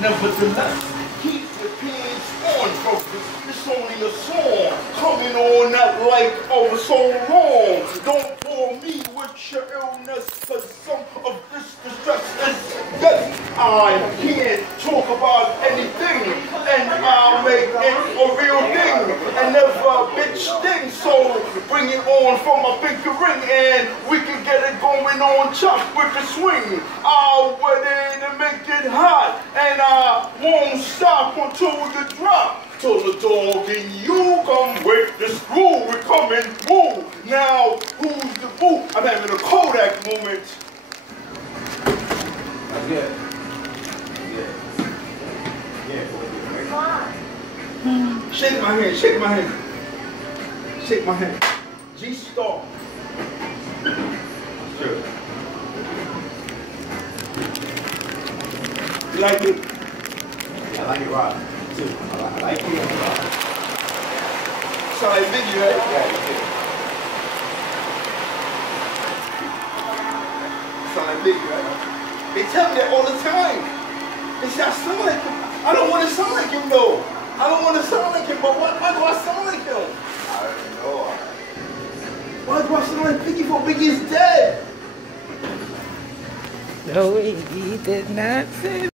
Nevertheless, keep your pants on, focus. It's only a song coming on that like over so long. Don't bore me with your illness, cause some of this distress is death. I can't talk about anything, and I'll make it a real thing, and never a bitch thing. So bring it on from my finger ring, and we can get it going on chop with the swing. I'll wet it and make it hot, and I won't stop until the drop. Till the dog and you come with the screw. We're coming, woo. Now, who's the boo? I'm having a Kodak moment. Yeah. Shake my hand, shake my hand. Shake my hand. G-Star. Sure. You like it? I like it raw, too. I like it raw. Sound like biggie, right? Yeah. Sound like biggie, right? They tell me that all the time. They say I sound like him. I don't want to sound like him, though. I don't want to sound like him, but why do I sound like him? I don't know. Why do I sound like Biggie for Biggie is dead? No, he did not say